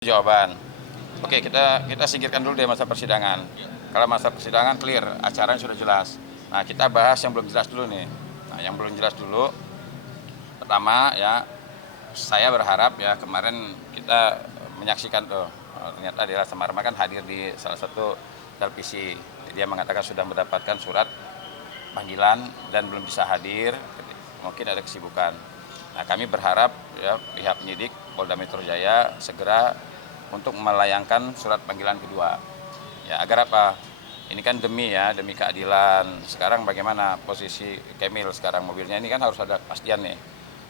Jawaban. Oke, kita singkirkan dulu deh masa persidangan. Kalau masa persidangan clear, acaranya sudah jelas. Nah, kita bahas yang belum jelas dulu nih. Nah, yang belum jelas dulu, pertama ya, saya berharap ya kemarin kita menyaksikan tuh, ternyata Dela Samarma kan hadir di salah satu televisi. Dia mengatakan sudah mendapatkan surat panggilan dan belum bisa hadir, mungkin ada kesibukan. Nah, kami berharap ya pihak penyidik Polda Metro Jaya segera untuk melayangkan surat panggilan kedua. Ya, agar apa? Ini kan demi keadilan. Sekarang bagaimana posisi Kemil sekarang, mobilnya ini kan harus ada kepastian nih.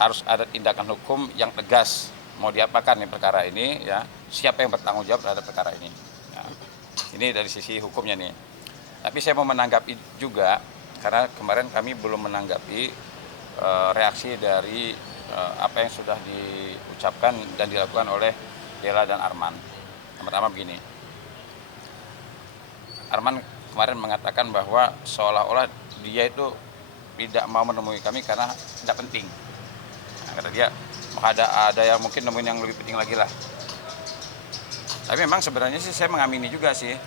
Harus ada tindakan hukum yang tegas. Mau diapakan nih perkara ini ya? Siapa yang bertanggung jawab terhadap perkara ini? Nah, ini dari sisi hukumnya nih. Tapi saya mau menanggapi juga karena kemarin kami belum menanggapi reaksi dari apa yang sudah diucapkan dan dilakukan oleh Dela dan Arman. Pertama begini, Arman kemarin mengatakan bahwa seolah-olah dia itu tidak mau menemui kami karena tidak penting. Nah, kata dia, ada yang mungkin nemuin yang lebih penting lagi lah. Tapi memang sebenarnya sih saya mengamini juga sih.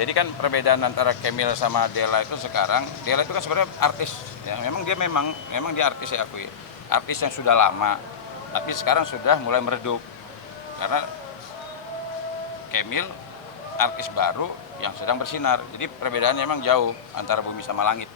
Jadi kan perbedaan antara Kemil sama Dela itu sekarang, Dela itu kan sebenarnya artis. Ya, memang dia artis, saya akui. Artis yang sudah lama, tapi sekarang sudah mulai meredup. Karena Kemil artis baru yang sedang bersinar. Jadi perbedaannya memang jauh antara bumi sama langit.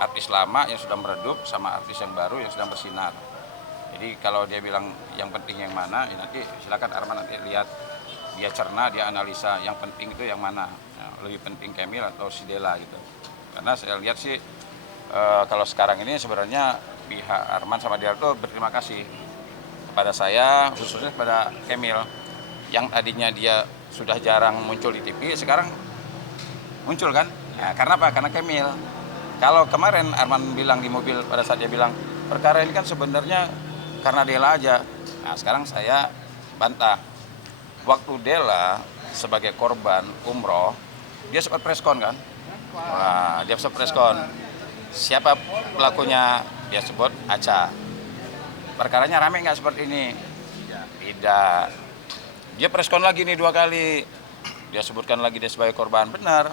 Artis lama yang sudah meredup sama artis yang baru yang sedang bersinar. Jadi kalau dia bilang yang penting yang mana, ya nanti silakan Arman nanti lihat, dia cerna, dia analisa yang penting itu yang mana. Ya, lebih penting Kemil atau si Dela gitu. Karena saya lihat sih kalau sekarang ini sebenarnya pihak Arman sama Dela itu berterima kasih kepada saya, khususnya kepada Kemil yang tadinya dia sudah jarang muncul di TV, sekarang muncul kan? Ya, karena apa? Karena Kemil. Kalau kemarin Arman bilang di mobil pada saat dia bilang perkara ini kan sebenarnya karena Dela aja. Nah, sekarang saya bantah. Waktu Dela sebagai korban umroh, dia sempat preskon kan? Nah, dia sempat preskon. Siapa pelakunya? Dia sebut Aca. Perkaranya rame nggak seperti ini? Tidak. Dia preskon lagi nih 2 kali. Dia sebutkan lagi dia sebagai korban, benar.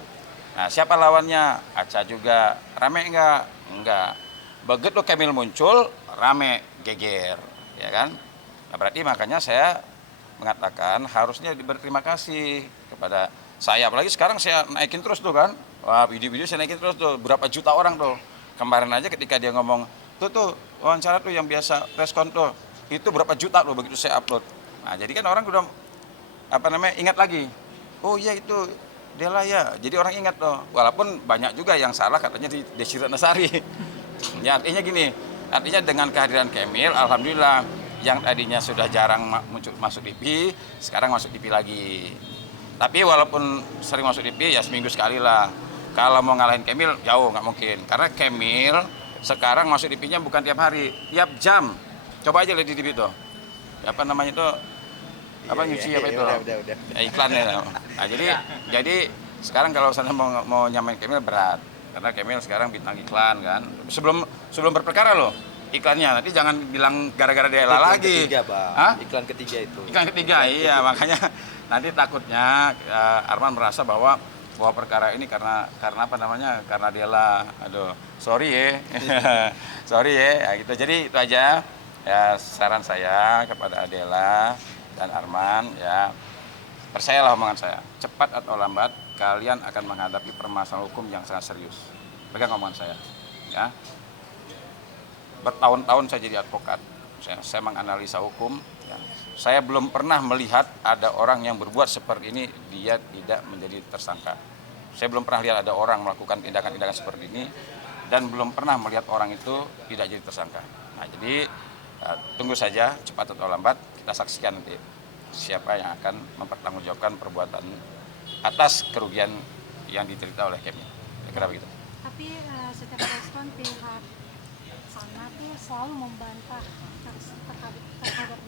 Nah, siapa lawannya? Aca juga. Rame nggak? Enggak. Begitu Kemil muncul, rame, geger, ya kan? Nah, berarti makanya saya mengatakan harusnya berterima kasih kepada saya. Apalagi sekarang saya naikin terus tuh kan. Wah, video-video saya naikin terus tuh. Berapa juta orang tuh. Kemarin aja ketika dia ngomong, tuh wawancara tuh yang biasa preskon tuh, itu berapa juta loh begitu saya upload. Nah, jadi kan orang udah ingat lagi. Oh iya itu Dela ya. Jadi orang ingat tuh. Walaupun banyak juga yang salah katanya di Desi Ratnasari. Ya artinya gini, artinya dengan kehadiran Kemil, alhamdulillah yang tadinya sudah jarang muncul masuk TV, sekarang masuk TV lagi. Tapi walaupun sering masuk TV ya seminggu sekali lah. Kalau mau ngalahin Kemil jauh nggak mungkin. Karena Kemil sekarang masuk TV-nya bukan tiap hari, tiap jam. Coba aja lihat di TV tuh. Apa namanya itu? Nyuci apa itu? Udah. Iklannya. Nah, jadi sekarang kalau saya mau nyamain Kemil berat. Karena Kemil sekarang bintang iklan kan. Sebelum berperkara loh iklannya. Nanti jangan bilang gara-gara Dela lagi. Ketiga, Bang. Hah? Iklan ketiga itu. Iklan ketiga, iya. Makanya nanti takutnya Arman merasa bahwa perkara ini karena apa namanya? Karena Dela. Aduh, sorry ya. Sorry ya. Gitu. Jadi itu aja ya saran saya kepada Dela dan Arman ya. Percayalah omongan saya, cepat atau lambat kalian akan menghadapi permasalahan hukum yang sangat serius. Pegang omongan saya, ya. Bertahun-tahun saya jadi advokat, saya menganalisa hukum. Ya. Saya belum pernah melihat ada orang yang berbuat seperti ini dia tidak menjadi tersangka. Saya belum pernah lihat ada orang melakukan tindakan-tindakan seperti ini dan belum pernah melihat orang itu tidak jadi tersangka. Nah, jadi tunggu saja cepat atau lambat kita saksikan nanti siapa yang akan mempertanggungjawabkan perbuatan atas kerugian yang diderita oleh Kemil. Kira begitu. Tapi setiap respon pihak sana tuh selalu membantah terhadap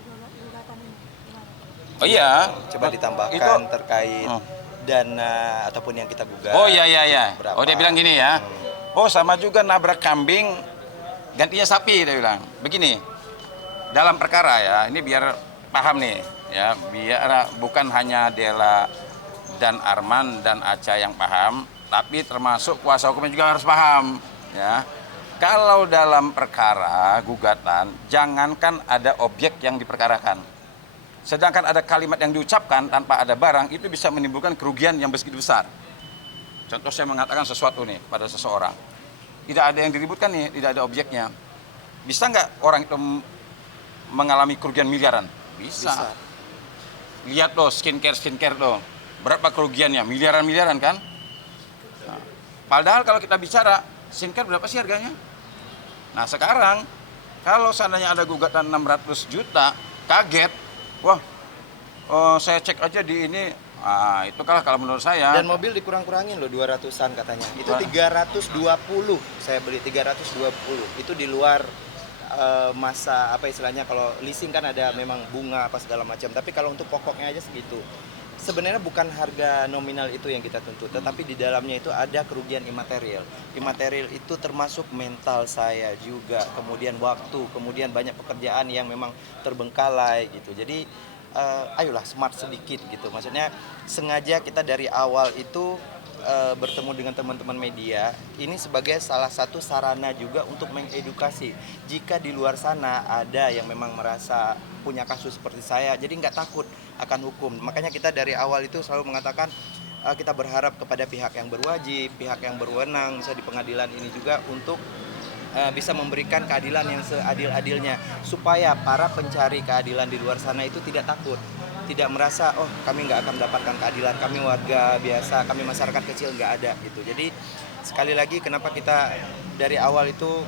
gugatan ini. Gimana? Oh iya, Coba ditambahkan itu terkait dana ataupun yang kita gugat. Oh iya. Berapa? Oh dia bilang gini ya. Oh sama juga nabrak kambing gantinya sapi dia bilang. Begini. Dalam perkara ya, ini biar paham nih ya, biar bukan hanya Dela dan Arman dan Aca yang paham, tapi termasuk kuasa hukumnya juga harus paham, ya. Kalau dalam perkara gugatan, jangankan ada objek yang diperkarakan. Sedangkan ada kalimat yang diucapkan tanpa ada barang, itu bisa menimbulkan kerugian yang begitu besar. Contoh saya mengatakan sesuatu nih pada seseorang. Tidak ada yang diributkan nih, tidak ada objeknya. Bisa nggak orang itu mengalami kerugian miliaran? Bisa. Lihat loh skincare loh. Berapa kerugiannya? Miliaran kan? Nah, padahal kalau kita bicara, skincare berapa sih harganya? Nah sekarang, kalau seandainya ada gugatan 600 juta, kaget. Wah, saya cek aja di ini. Itu kalau menurut saya. Dan mobil dikurang-kurangin loh 200-an katanya. Itu 320 saya beli 320. Itu di luar masa apa istilahnya, kalau leasing kan ada memang bunga apa segala macam. Tapi kalau untuk pokoknya aja segitu. Sebenarnya bukan harga nominal itu yang kita tuntut, tetapi di dalamnya itu ada kerugian imaterial. Imaterial itu termasuk mental saya juga, kemudian waktu, kemudian banyak pekerjaan yang memang terbengkalai gitu. Jadi ayolah smart sedikit gitu. Maksudnya sengaja kita dari awal itu bertemu dengan teman-teman media ini sebagai salah satu sarana juga untuk mengedukasi. Jika di luar sana ada yang memang merasa punya kasus seperti saya, jadi nggak takut akan hukum. Makanya kita dari awal itu selalu mengatakan kita berharap kepada pihak yang berwajib, pihak yang berwenang, misalnya di pengadilan ini juga untuk bisa memberikan keadilan yang seadil-adilnya supaya para pencari keadilan di luar sana itu tidak takut, tidak merasa oh kami nggak akan mendapatkan keadilan, kami warga biasa, kami masyarakat kecil nggak ada gitu. Jadi sekali lagi kenapa kita dari awal itu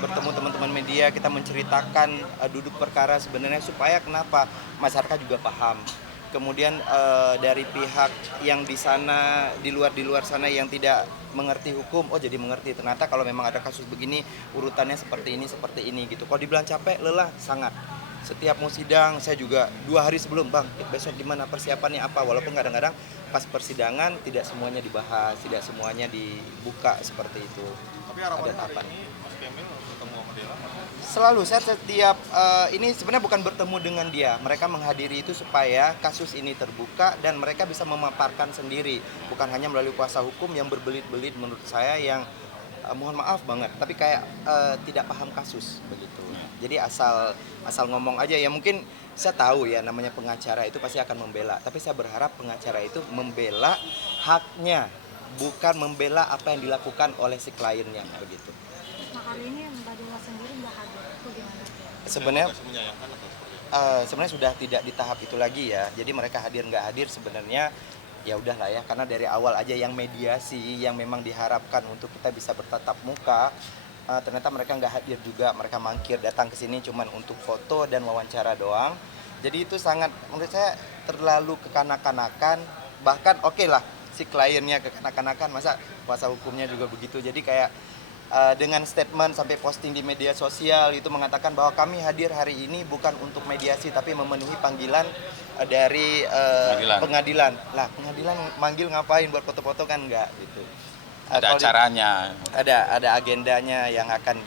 bertemu teman-teman media, kita menceritakan duduk perkara sebenarnya supaya kenapa masyarakat juga paham. Kemudian dari pihak yang di sana di luar sana yang tidak mengerti hukum, oh jadi mengerti ternyata kalau memang ada kasus begini urutannya seperti ini gitu. Kalau dibilang capek, lelah sangat. Setiap mau sidang saya juga 2 hari sebelum, bang besok gimana persiapannya apa, walaupun kadang-kadang pas persidangan tidak semuanya dibahas, tidak semuanya dibuka seperti itu. Tapi harapannya hari ini Mas Kemil ketemu sama Dela? Selalu saya setiap ini sebenarnya bukan bertemu dengan dia, mereka menghadiri itu supaya kasus ini terbuka dan mereka bisa memaparkan sendiri, bukan hanya melalui kuasa hukum yang berbelit-belit menurut saya yang mohon maaf banget, tapi kayak tidak paham kasus begitu. Jadi asal ngomong aja ya, mungkin saya tahu ya namanya pengacara itu pasti akan membela, tapi saya berharap pengacara itu membela haknya, bukan membela apa yang dilakukan oleh si kliennya begitu. Nah kali ini Mbak Dela sendiri nggak hadir, itu gimana? Sebenarnya Menyayangkan atau seperti apa? sebenarnya sudah tidak di tahap itu lagi ya. Jadi mereka hadir nggak hadir sebenarnya ya udahlah ya, karena dari awal aja yang mediasi yang memang diharapkan untuk kita bisa bertatap muka, ternyata mereka nggak hadir juga, mereka mangkir datang ke sini cuman untuk foto dan wawancara doang. Jadi itu sangat menurut saya terlalu kekanak-kanakan, bahkan oke lah si kliennya kekanak-kanakan, masa kuasa hukumnya juga begitu. Jadi kayak dengan statement sampai posting di media sosial itu mengatakan bahwa kami hadir hari ini bukan untuk mediasi tapi memenuhi panggilan dari pengadilan. Lah pengadilan manggil ngapain, buat foto-foto kan enggak gitu. Ada acaranya. Ada agendanya yang akan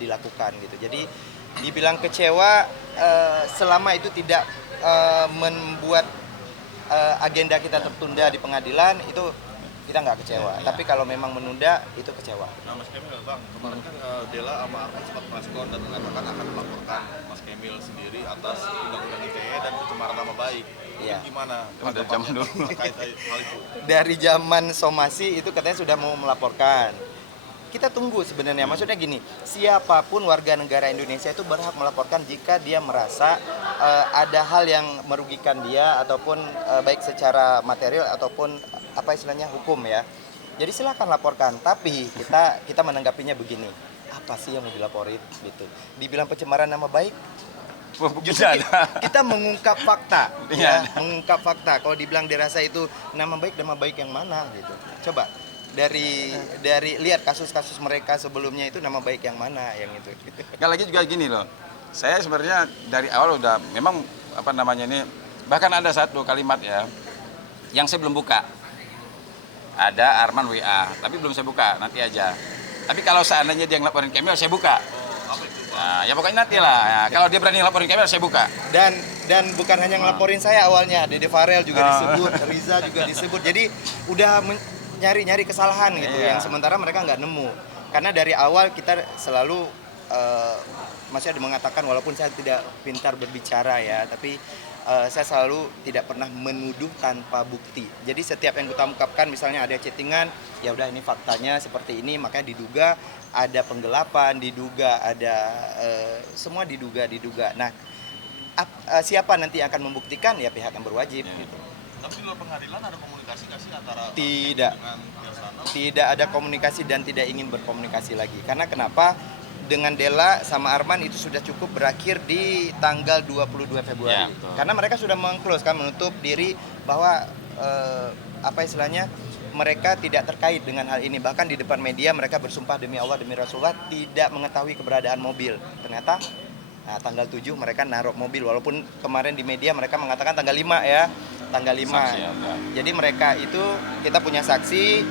dilakukan gitu. Jadi dibilang kecewa selama itu tidak membuat agenda kita tertunda di pengadilan itu kita nggak kecewa. Tapi kalau memang menunda itu kecewa. Nah Mas Kemil, bang, kemarin kan Dela sama Arman sempat preskon dan mengatakan akan melaporkan Mas Kemil sendiri atas undang-undang ITE dan pencemaran nama baik. Iya. Gimana? Dari zaman dulu. Terkait hal itu. Dari zaman somasi itu katanya sudah mau melaporkan. Kita tunggu sebenarnya, maksudnya gini, siapapun warga negara Indonesia itu berhak melaporkan jika dia merasa ada hal yang merugikan dia ataupun baik secara material ataupun apa istilahnya hukum ya. Jadi silakan laporkan, tapi kita menanggapinya begini, apa sih yang mau dilaporin gitu. Dibilang pencemaran nama baik, justru kita mengungkap fakta, ya, mengungkap fakta. Kalau dibilang dirasa itu nama baik yang mana gitu. Coba dari lihat kasus-kasus mereka sebelumnya itu nama baik yang mana yang itu. Nggak lagi juga gini loh. Saya sebenarnya dari awal udah memang apa namanya ini, bahkan ada satu kalimat ya yang saya belum buka. Ada Arman WA, tapi belum saya buka, nanti aja. Tapi kalau seandainya dia ngelaporin Kemil, saya buka. Nah, ya pokoknya nanti lah. Ya, kalau dia berani ngelaporin Kemil, saya buka. Dan dan bukan hanya ngelaporin saya awalnya, Dede Farel juga disebut, Riza juga disebut. Jadi udah nyari-nyari kesalahan gitu Iya. yang sementara mereka nggak nemu. Karena dari awal kita selalu masih ada mengatakan, walaupun saya tidak pintar berbicara ya, tapi saya selalu tidak pernah menuduh tanpa bukti. Jadi setiap yang kita ungkapkan, misalnya ada chattingan, ya udah ini faktanya seperti ini, makanya diduga ada penggelapan, diduga ada semua diduga. Nah, siapa nanti yang akan membuktikan, ya pihak yang berwajib gitu. Tapi di luar pengadilan ada komunikasi nggak sih antara Tidak. dengan Yasana? Tidak ada komunikasi dan tidak ingin berkomunikasi lagi. Karena kenapa? Dengan Della sama Arman itu sudah cukup berakhir di tanggal 22 Februari. Ya, betul. Karena mereka sudah meng-close kan, menutup diri bahwa apa istilahnya, mereka tidak terkait dengan hal ini. Bahkan di depan media mereka bersumpah demi Allah, demi Rasulullah tidak mengetahui keberadaan mobil. Ternyata tanggal 7 mereka naruh mobil, walaupun kemarin di media mereka mengatakan tanggal 5 ya. Tanggal 5. Saksi ada. Jadi mereka itu, kita punya saksi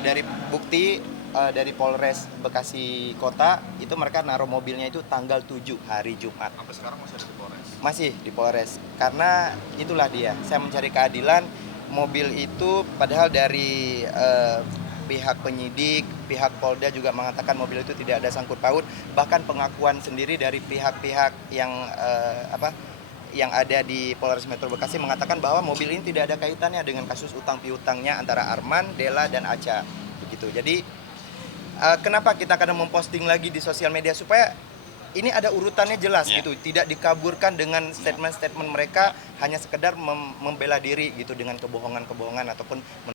dari bukti dari Polres Bekasi Kota, itu mereka naruh mobilnya itu tanggal 7 hari Jumat. Sampai sekarang masih ada di Polres. Masih di Polres. Karena itulah dia, saya mencari keadilan. Mobil itu padahal dari pihak penyidik, pihak Polda juga mengatakan mobil itu tidak ada sangkut paut. Bahkan pengakuan sendiri dari pihak-pihak yang ada di Polres Metro Bekasi mengatakan bahwa mobil ini tidak ada kaitannya dengan kasus utang piutangnya antara Arman, Della, dan Acha. Begitu. Jadi kenapa kita kadang memposting lagi di sosial media, supaya ini ada urutannya jelas gitu, tidak dikaburkan dengan statement-statement mereka hanya sekedar membela diri gitu dengan kebohongan-kebohongan ataupun